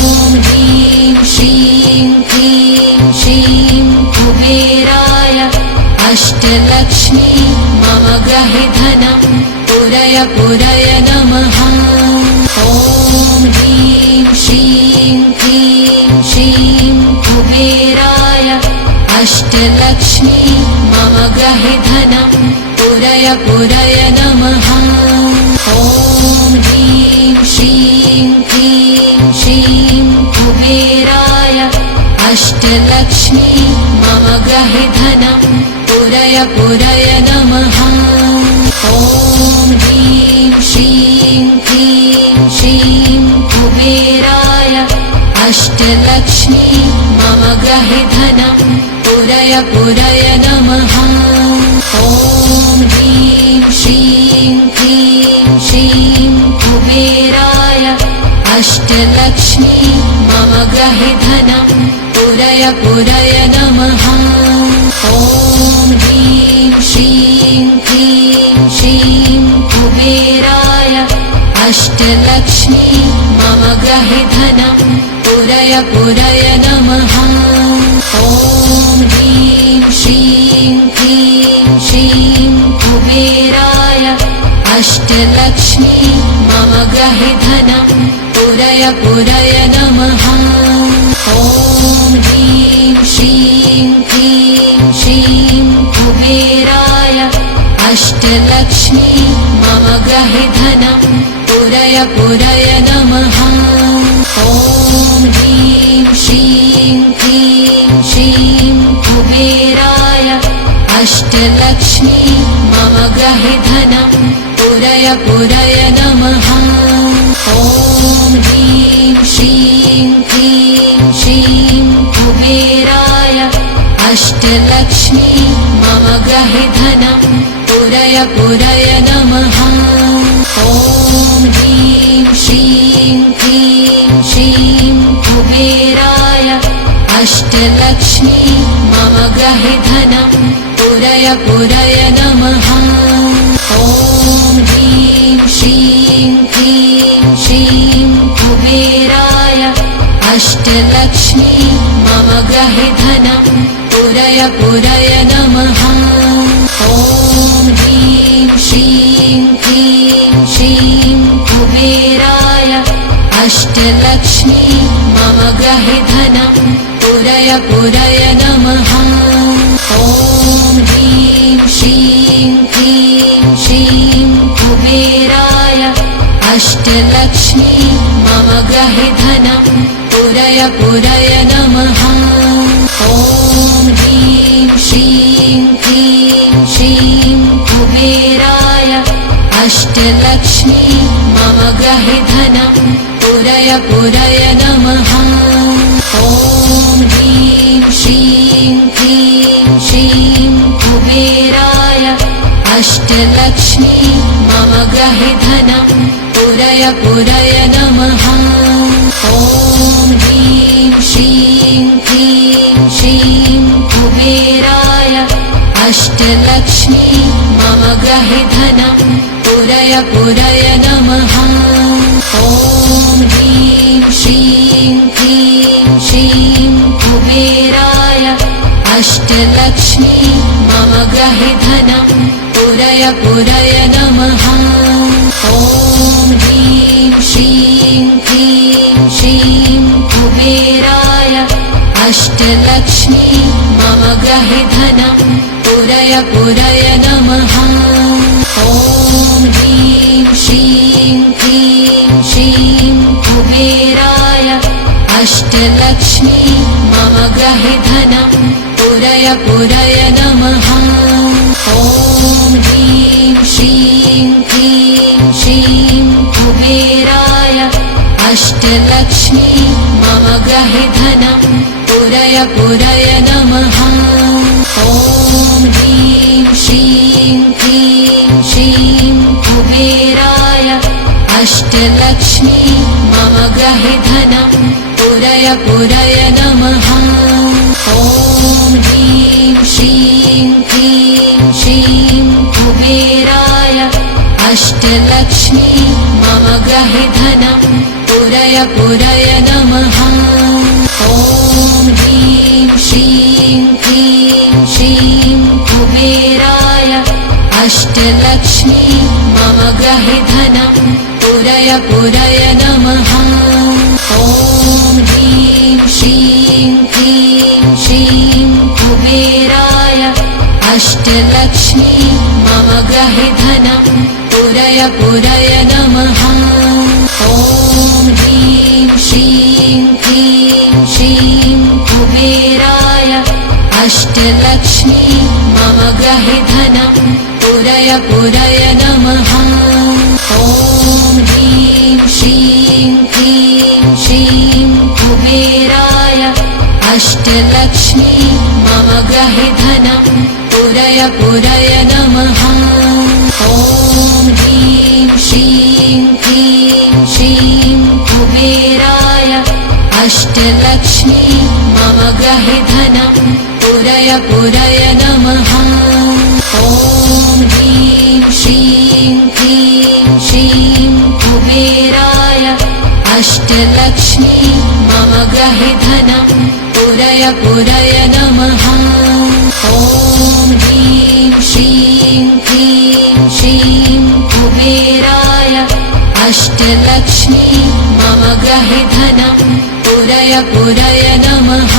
ह्रीं श्रीं क्लीं श्रीं कुबेराय अष्टलक्ष्मी मम गृहे धनं पुरय पुरय नमः। ॐ ह्रीं श्रीं क्लीं श्रीं कुबेराय अष्टलक्ष्मी मम गृहे धनं पुरय पुरय नमः। ॐ ह्रीं श्रीं क्लीं श्रीं कुबेराय अष्टलक्ष्मी मम गृहे धनं पुरय पुरय नमः। ॐ ह्रीं श्रीं क्लीं श्रीं कुबेराय अष्टलक्ष्मी मम गृहे धनं पुरय पुरय नमः। ॐ ह्रीं श्रीं क्लीं श्रीं कुबेराय अष्टलक्ष्मी मम गृहे धनं पुरय पुरय नमः। ॐ ह्रीं श्रीं क्लीं श्रीं कुबेराय अष्टलक्ष्मी मम गृहे धनं पुरय पुरय नमः। ॐ ह्रीं श्रीं क्लीं श्रीं कुबेराय अष्टलक्ष्मी मम गृहे धनं पुरय पुरय नमः। ॐ ह्रीं श्रीं क्लीं श्रीं कुबेराय अष्टलक्ष्मी मम गृहे धनं पुरय पुरय नमः। ॐ ह्रीं श्रीं क्लीं श्रीं कुबेराय अष्टलक्ष्मी मम गृहे धनं पुरय पुरय नमः। ॐ ह्रीं श्रीं क्लीं श्रीं कुबेराय अष्टलक्ष्मी मम गृहे धनं पुरय पुरय नमः। ॐ ह्रीं श्रीं क्लीं श्रीं कुबेराय अष्टलक्ष्मी मम गृहे धनं पुरय पुरय नमः। ॐ ह्रीं श्रीं क्लीं श्रीं कुबेराय अष्टलक्ष्मी मम गृहे धनं पुरय पुरय नमः। ॐ ह्रीं श्रीं क्लीं श्रीं कुबेराय अष्टलक्ष्मी मम गृहे धनं पुरय पुरय नमः। ॐ ह्रीं श्रीं क्लीं श्रीं कुबेराय अष्टलक्ष्मी मम गृहे धनं पुरय पुरय नमः। ॐ ह्रीं श्रीं क्लीं श्रीं कुबेराय अष्टलक्ष्मी मम गृहे धनं पुरय पुरय नमः। ॐ ह्रीं श्रीं क्लीं श्रीं कुबेराय अष्टलक्ष्मी मम गृहे धनं पुरय पुरय नमः। ॐ ह्रीं श्रीं क्लीं श्रीं कुबेराय अष्टलक्ष्मी मम गृहे धनं पुरय पुरय नमः। ॐ ह्रीं श्रीं क्लीं श्रीं कुबेराय अष्टलक्ष्मी मम गृहे धनं पुरय पुरय नमः। ॐ ह्रीं श्रीं क्लीं श्रीं कुबेराय अष्टलक्ष्मी मम गृहे धनं पुरय पुरय नमः। ॐ ह्रीं श्रीं क्लीं श्रीं कुबेराय अष्टलक्ष्मी मम गृहे धनं पुरय पुरय नमः। ॐ ह्रीं श्रीं क्लीं श्रीं कुबेराय अष्टलक्ष्मी मम गृहे धनं पुरय पुरय नमः। ॐ ह्रीं श्रीं क्लीं श्रीं कुबेराय अष्टलक्ष्मी मम गृहे धनं पुरय पुरय नमः। ॐ ह्रीं श्रीं क्लीं श्रीं कुबेराय अष्टलक्ष्मी मम गृहे धनं पुरय पुरय नमः। नमः। ॐ ह्रीं श्रीं क्लीं श्रीं कुबेराय अष्टलक्ष्मी मम गृहे धनं पुरय पुरय नमः। ॐ ह्रीं श्रीं क्लीं श्रीं कुबेराय अष्टलक्ष्मी मम गृहे धनं पुरय पुरय नमः। ॐ ह्रीं श्रीं क्लीं श्रीं कुबेराय अष्टलक्ष्मी मम गृहे धनं पुरय पुरय नमः। ॐ ह्रीं श्रीं क्लीं श्रीं कुबेराय अष्टलक्ष्मी मम गृहे धनं पुरय पुरय नमः। ॐ ह्रीं श्रीं क्लीं श्रीं कुबेराय अष्टलक्ष्मी मम गृहे धनं पुरय पुरय नमः। ॐ ह्रीं श्रीं क्लीं श्रीं कुबेराय अष्टलक्ष्मी मम गृहे धनं पुरय पुरय नमः। ॐ ह्रीं श्रीं क्लीं श्रीं कुबेराय अष्टलक्ष्मी मम गृहे धनं पुरय पुरय नमः।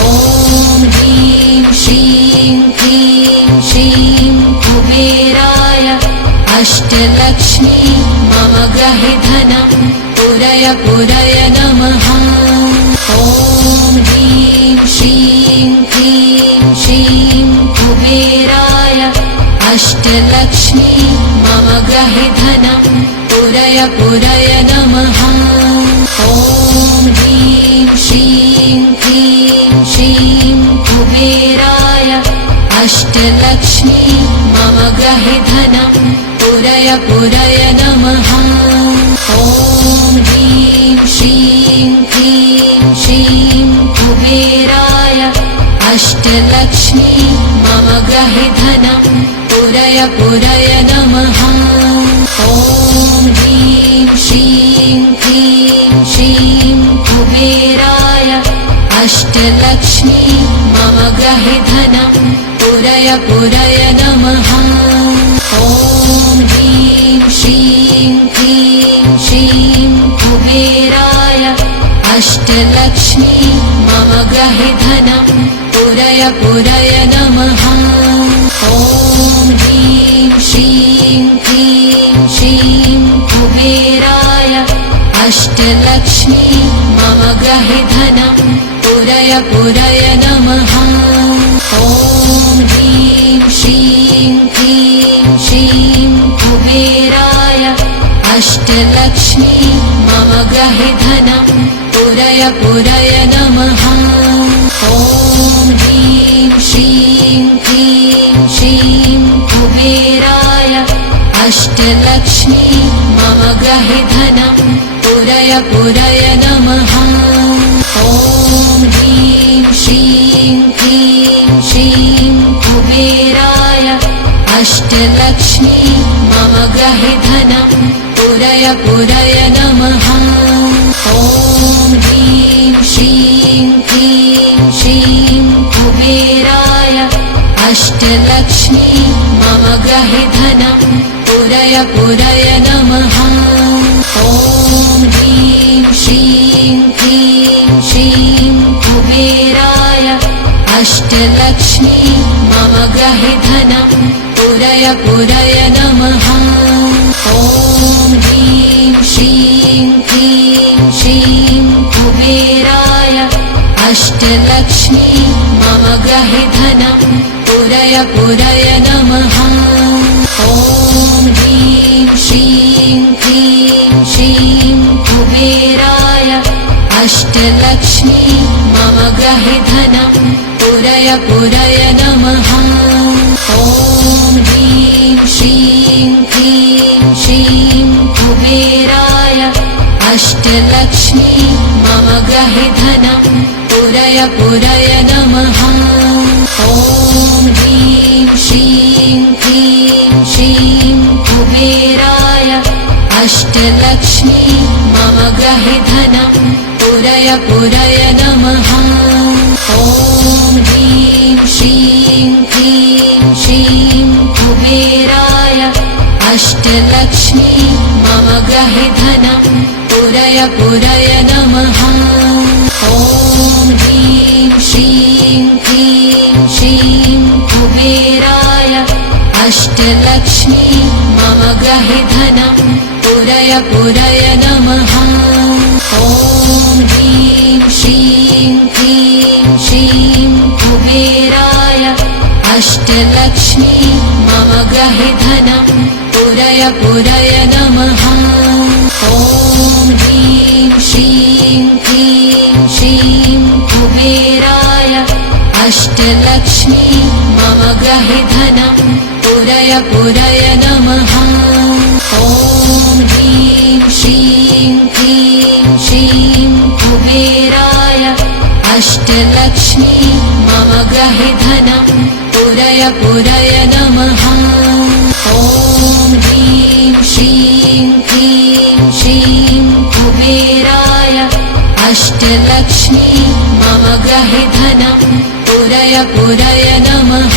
ॐ ह्रीं श्रीं क्लीं श्रीं कुबेराय अष्टलक्ष्मी मम गृहे धनं पुरय पुरय नमः। ॐ ह्रीं श्रीं क्लीं श्रीं कुबेराय अष्टलक्ष्मी मम गृहे धनं पुरय पुरय नमः। ॐ ह्रीं श्रीं क्लीं श्रीं कुबेराय अष्टलक्ष्मी मम गृहे धनं पुरय पुरय नमः। ॐ ह्रीं श्रीं क्लीं श्रीं कुबेराय अष्टलक्ष्मी मम गृहे धनं पुरय पुरय नमः। ॐ ह्रीं श्रीं क्लीं श्रीं कुबेराय अष्टलक्ष्मी मम गृहे धनं पुरय पुरय नमः। ॐ ह्रीं श्रीं क्लीं श्रीं कुबेराय अष्टलक्ष्मी मम गृहे धनं पुरय पुरय नमः। ॐ ह्रीं श्रीं क्लीं श्रीं कुबेराय अष्टलक्ष्मी मम गृहे धनं पुरय पुरय नमः। ॐ ह्रीं श्रीं क्लीं श्रीं कुबेराय अष्टलक्ष्मी मम गृहे धनं पुरय पुरय नमः। ॐ ह्रीं श्रीं क्लीं श्रीं कुबेराय अष्टलक्ष्मी मम गृहे धनं पुरय पुरय नमः। ॐ ह्रीं श्रीं क्लीं श्रीं कुबेराय अष्टलक्ष्मी मम गृहे धनं पुरय पुरय नमः। ॐ ह्रीं श्रीं क्लीं श्रीं कुबेराय अष्टलक्ष्मी मम गृहे धनं पुरय पुरय नमः। ॐ ह्रीं श्रीं क्लीं श्रीं कुबेराय अष्टलक्ष्मी मम गृहे धनं पुरय पुरय नमः। ॐ ह्रीं श्रीं क्लीं श्रीं कुबेराय अष्टलक्ष्मी मम गृहे धनं पुरय पुरय नमः। ॐ ह्रीं श्रीं क्लीं श्रीं कुबेराय अष्टलक्ष्मी मम गृहे धनं पुरय पुरय नमः। ॐ ह्रीं श्रीं क्लीं श्रीं कुबेराय अष्टलक्ष्मी मम गृहे धनं पुरय पुरय नमः। ॐ ह्रीं श्रीं क्लीं श्रीं कुबेराय अष्टलक्ष्मी मम गृहे धनं पुरय नमः। ॐ ह्रीं श्रीं क्लीं श्रीं कुबेराय अष्टलक्ष्मी मम गृहे धनं पुरय नमः। ॐ ह्रीं श्रीं क्लीं श्रीं कुबेराय अष्टलक्ष्मी मम गृहे धनं पुरय नमः। ॐ ह्रीं श्रीं क्लीं श्रीं कुबेराय अष्टलक्ष्मी मम गृहे धनं पुरय नमः। ॐ ह्रीं श्रीं क्लीं श्रीं कुबेराय अष्टलक्ष्मी मम गृहे धनं पुरय नमः। ॐ ह्रीं श्रीं क्लीं श्रीं कुबेराय अष्टलक्ष्मी मम गृहे धनं पुरय नमः। ॐ ह्रीं श्रीं क्लीं श्रीं कुबेराय अष्टलक्ष्मी मम गृहे धनं पुरय नमः।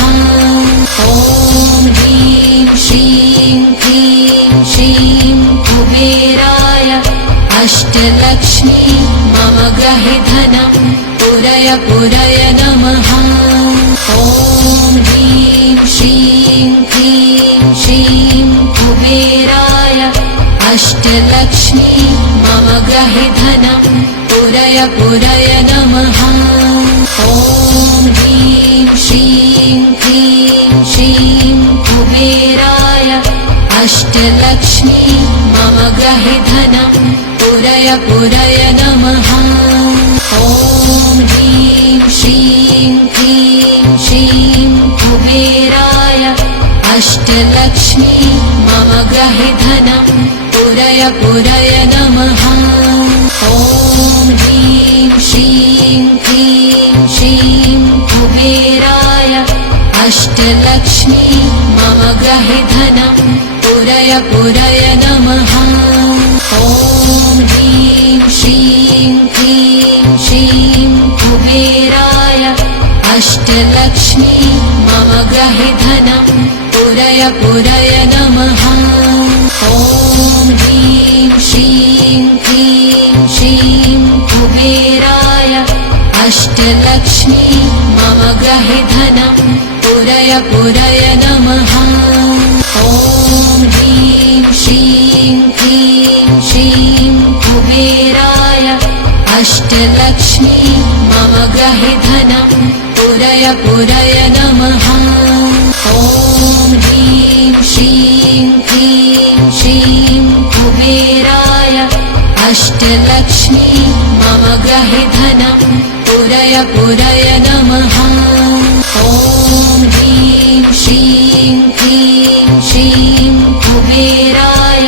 ॐ ह्रीं श्रीं क्लीं श्रीं कुबेराय अष्टलक्ष्मी मम गृहे धनं पुरय नमः। ॐ ह्रीं श्रीं क्लीं श्रीं कुबेराय अष्टलक्ष्मी मम गृहे धनं पुरय नमः। ॐ ह्रीं श्रीं क्लीं श्रीं कुबेराय अष्टलक्ष्मी मम गृहे धनं पुरय नमः। ॐ ह्रीं श्रीं क्लीं श्रीं कुबेराय अष्टलक्ष्मी मम गृहे धनं पुरय नमः। ॐ ह्रीं श्रीं क्लीं श्रीं कुबेराय अष्टलक्ष्मी मम गृहे धनं पुरय नमः। ॐ ह्रीं श्रीं क्लीं श्रीं कुबेराय अष्टलक्ष्मी मम गृहे धनं पुरय नमः। ॐ ह्रीं श्रीं क्लीं श्रीं कुबेराय अष्टलक्ष्मी मम गृहे धनं पुरय नमः। ॐ ह्रीं श्रीं क्लीं श्रीं कुबेराय अष्टलक्ष्मी मम गृहे धनं पुरय नमः। ॐ ह्रीं श्रीं क्लीं श्रीं कुबेराय अष्टलक्ष्मी मम गृहे धनं पुरय नमः। ॐ ह्रीं श्रीं क्लीं श्रीं कुबेराय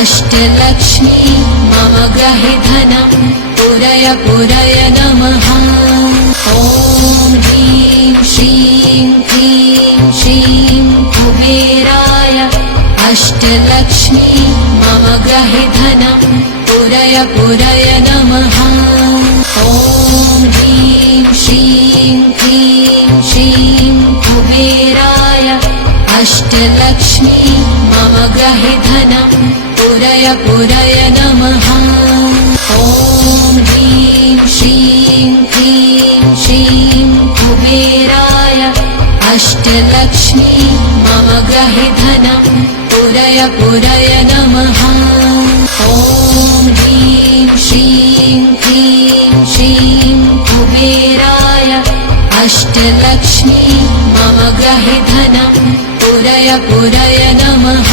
अष्टलक्ष्मी मम गृहे धनं पुरय नमः। ॐ ह्रीं श्रीं क्लीं श्रीं कुबेराय अष्टलक्ष्मी मम गृहे धनं पुरय नमः। ॐ ह्रीं श्रीं क्लीं श्रीं कुबेराय अष्टलक्ष्मी मम गृहे धनं पुरय नमः। ॐ ह्रीं श्रीं क्लीं श्रीं कुबेराय अष्टलक्ष्मी मम गृहे धनं पुरय नमः। ॐ ह्रीं श्रीं क्लीं श्रीं कुबेराय अष्टलक्ष्मी मम गृहे धनं पुरय नमः।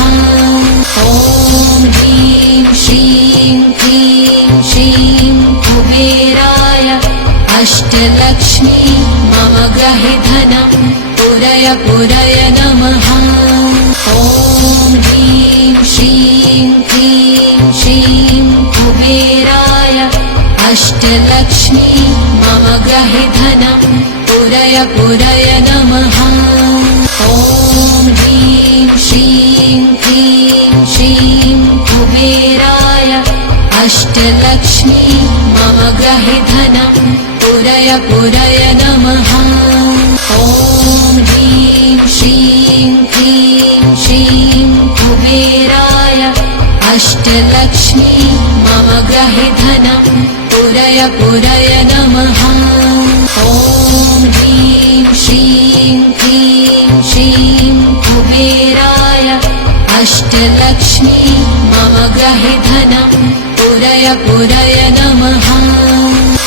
ॐ ह्रीं श्रीं क्लीं श्रीं कुबेराय अष्टलक्ष्मी मम गृहे धनं पुरय नमः। ॐ ह्रीं श्रीं क्लीं श्रीं कुबेराय अष्टलक्ष्मी मम गृहे धनं पुरय नमः। ॐ ह्रीं श्रीं क्लीं श्रीं कुबेराय अष्टलक्ष्मी मम गृहे धनं पूरय नमः। ॐ ह्रीं श्रीं क्लीं श्रीं कुबेराय अष्टलक्ष्मी मम गृहे धनं पूरय नमः। ॐ ह्रीं श्रीं क्लीं श्रीं कुबेराय अष्टलक्ष्मी मम गृहे धनं पूरय नमः।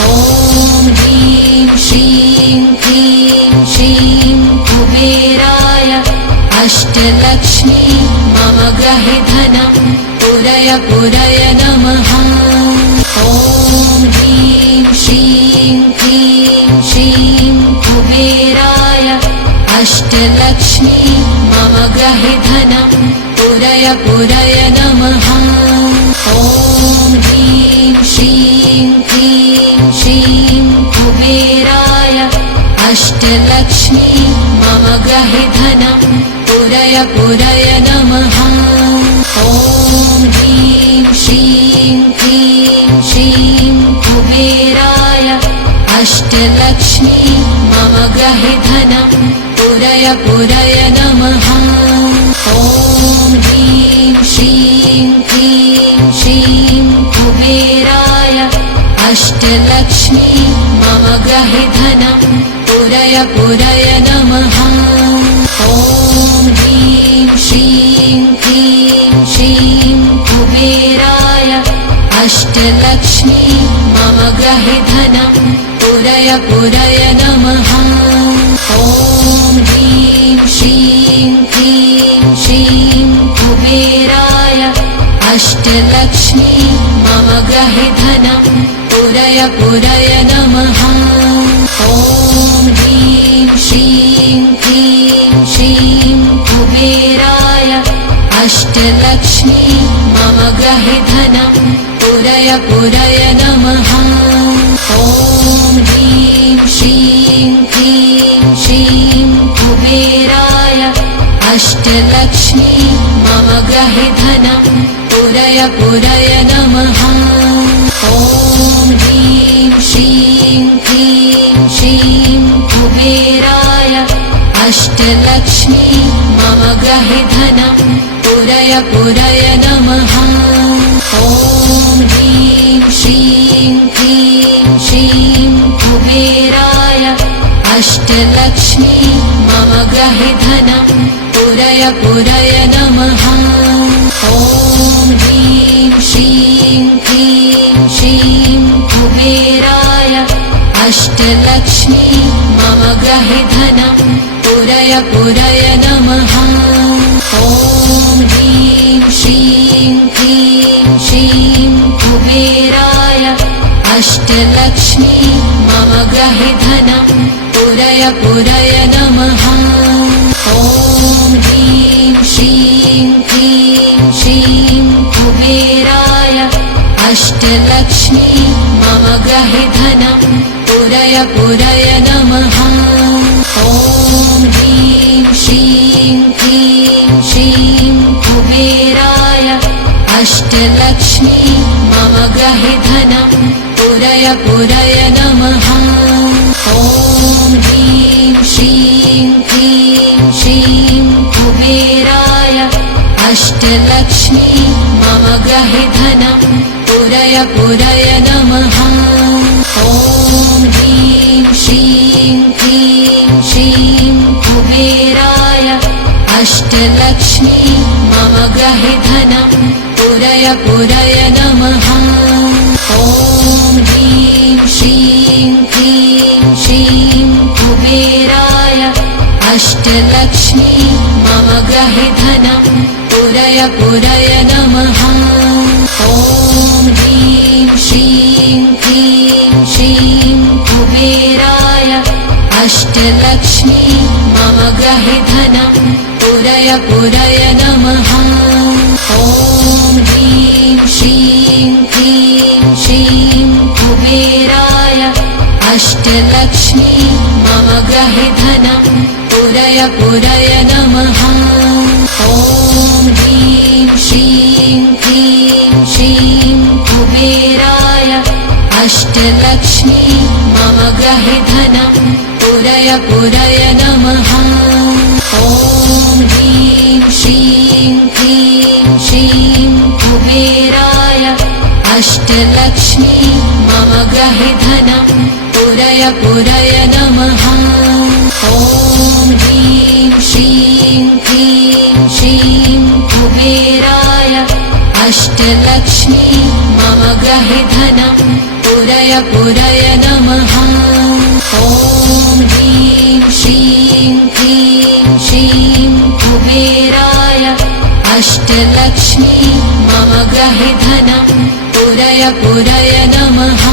ॐ ह्रीं श्रीं क्लीं श्रीं कुबेराय अष्टलक्ष्मी मम गृहे धनं पूरय नमः। ॐ ह्रीं श्रीं क्लीं श्रीं कुबेराय अष्टलक्ष्मी मम गृहे धनं पूरय नमः। ॐ ह्रीं श्रीं क्लीं श्रीं कुबेराय अष्टलक्ष्मी मम गृहे धनं पूरय नमः। ॐ ह्रीं श्रीं क्लीं श्रीं कुबेराय अष्टलक्ष्मी मम गृहे धनं पूरय नमः। ॐ ह्रीं श्रीं क्लीं श्रीं कुबेराय अष्टलक्ष्मी मम गृहे धनं पूरय नमः। ॐ ह्रीं श्रीं क्लीं श्रीं कुबेराय अष्टलक्ष्मी मम गृहे धनं पूरय नमः। ॐ ह्रीं श्रीं क्लीं श्रीं कुबेराय अष्टलक्ष्मी मम गृहे धनं पूरय नमः। ॐ ह्रीं श्रीं क्लीं श्रीं कुबेराय अष्टलक्ष्मी मम गृहे धनं पूरय नमः। ॐ ह्रीं श्रीं क्लीं श्रीं कुबेराय अष्टलक्ष्मी मम गृहे धनं पूरय नमः। ॐ ह्रीं श्रीं क्लीं श्रीं कुबेराय अष्टलक्ष्मी मम गृहे धनं पूरय नमः। ॐ ह्रीं श्रीं क्लीं श्रीं कुबेराय अष्टलक्ष्मी मम गृहे धनं पूरय नमः। ॐ ह्रीं श्रीं क्लीं श्रीं कुबेराय अष्टलक्ष्मी मम गृहे धनं पूरय नमः। ॐ ह्रीं श्रीं क्लीं श्रीं कुबेराय अष्टलक्ष्मी मम गृहे धनं पूरय नमः। ॐ ह्रीं श्रीं क्लीं श्रीं कुबेराय अष्टलक्ष्मी मम गृहे धनं पूरय नमः। ॐ ह्रीं श्रीं क्लीं श्रीं कुबेराय अष्टलक्ष्मी मम गृहे धनं पूरय नमः। ॐ ह्रीं श्रीं क्लीं श्रीं कुबेराय अष्टलक्ष्मी मम गृहे धनं पूरय नमः। ॐ ह्रीं श्रीं क्लीं श्रीं कुबेराय अष्टलक्ष्मी मम गृहे धनं पूरय नमः। ॐ ह्रीं श्रीं क्लीं श्रीं कुबेराय अष्टलक्ष्मी मम गृहे धनं पूरय नमः। ॐ ह्रीं श्रीं क्लीं श्रीं कुबेराय अष्टलक्ष्मी मम गृहे धनं पूरय नमः। ॐ ह्रीं श्रीं क्लीं श्रीं कुबेराय अष्टलक्ष्मी मम गृहे धनं पूरय नमः। ॐ ह्रीं श्रीं क्लीं श्रीं कुबेराय अष्टलक्ष्मी मम गृहे धनं पुरय पुरय नमः। ॐ ह्रीं श्रीं क्लीं श्रीं कुबेराय अष्टलक्ष्मी मम गृहे धनं पुरय पुरय नमः। ॐ ह्रीं श्रीं क्लीं श्रीं कुबेराय अष्टलक्ष्मी मम गृहे धनं पुरय पुरय नमः। ॐ ह्रीं श्रीं क्लीं श्रीं कुबेराय अष्टलक्ष्मी मम गृहे धनं पुरय पुरय नमः।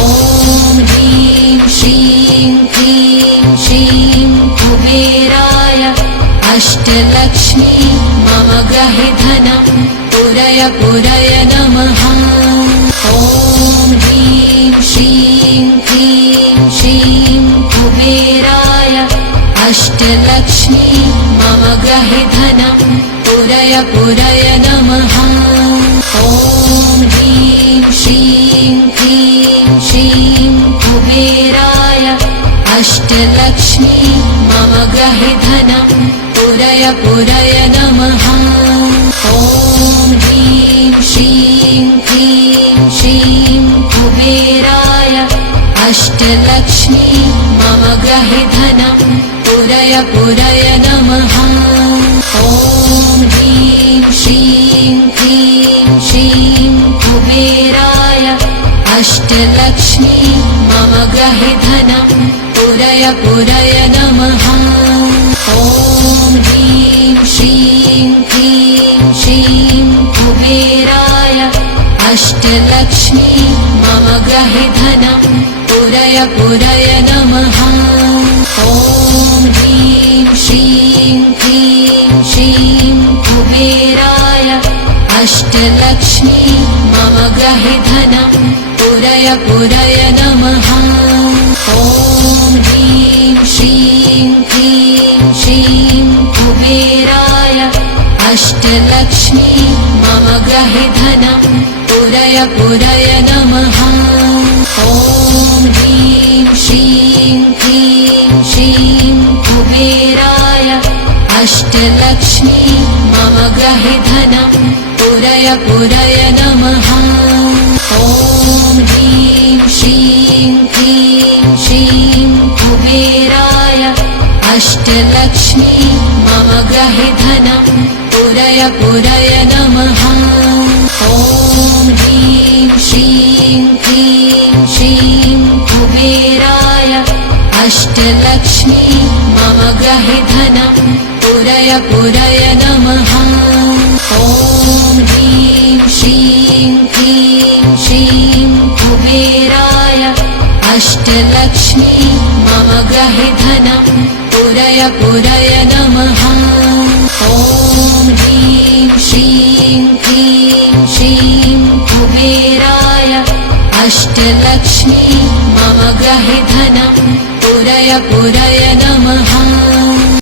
ॐ ह्रीं श्रीं क्लीं श्रीं कुबेराय अष्टलक्ष्मी मम गृहे धनं पुरय पुरय नमः। ॐ ह्रीं श्रीं क्लीं श्रीं कुबेराय अष्टलक्ष्मी मम गृहे धनं पुरय पुरय नमः। ॐ ह्रीं श्रीं क्लीं श्रीं कुबेराय अष्टलक्ष्मी मम गृहे धनं पुरय पुरय नमः। ॐ ह्रीं श्रीं क्लीं श्रीं कुबेराय अष्टलक्ष्मी मम गृहे धनं पुरय पुरय नमः। ॐ ह्रीं श्रीं क्लीं श्रीं कुबेराय अष्टलक्ष्मी मम गृहे धनं पुरय पुरय नमः। ॐ ह्रीं श्रीं क्लीं श्रीं कुबेराय अष्टलक्ष्मी मम गृहे धनं पुरय पुरय नमः। ॐ ह्रीं श्रीं क्लीं श्रीं कुबेराय अष्टलक्ष्मी मम गृहे धनं पुरय पुरय नमः। ॐ ह्रीं श्रीं क्लीं श्रीं कुबेराय अष्टलक्ष्मी मम गृहे धनं पुरय पुरय नमः। ॐ ह्रीं श्रीं क्लीं श्रीं कुबेराय अष्टलक्ष्मी मम गृहे धनं पुरय पुरय नमः। ॐ ह्रीं श्रीं क्लीं श्रीं कुबेराय अष्टलक्ष्मी मम गृहे धनं पुरय पुरय नमः। ॐ ह्रीं श्रीं क्लीं श्रीं कुबेराय अष्टलक्ष्मी मम गृहे धनं पुरय पुरय नमः। ॐ ह्रीं श्रीं क्लीं श्रीं कुबेराय अष्टलक्ष्मी मम गृहे धनं पुरय पुरय नमः। ॐ ह्रीं श्रीं क्लीं श्रीं कुबेराय अष्टलक्ष्मी मम गृहे धनं पुरय पुरय नमः।